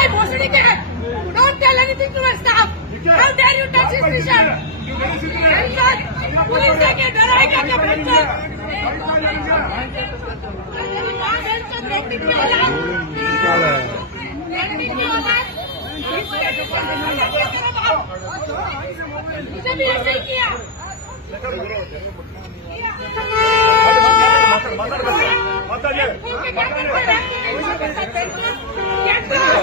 Hey, भोसड़ी के! Don't tell anything to my staff. How dare you touch his? Benson, police है क्या डराएगा क्या बेंचन? माँ बेंचन औलाद, रेटिंग में औलाद, मुझे भी ऐसे ही किया नहीं है कपड़े उतार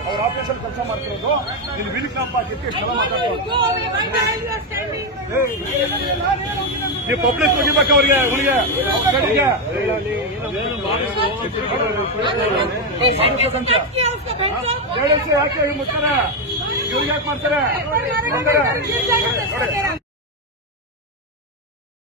ಅವ್ರ ಆಫೀಸಲ್ಲಿ ಕೆಲಸ ಮಾಡ್ತಿರೋದು. ಇಲ್ಲಿ ವಿಲ್ ಕ್ಯಾಂಪ್ ಹಾಕಿತ್ತು ಸ್ಥಳ ನೀವು ಪಬ್ಲಿಕ್ ಮುಗಿಬೇಕು ಅವ್ರಿಗೆ ಅವರಿಗೆ ಕಡೆಗೆ ಯಾಕೆ ಮುಚ್ತಾರೆ ಇವ್ರಿಗೆ ಯಾಕೆ ಮಾಡ್ತಾರೆ?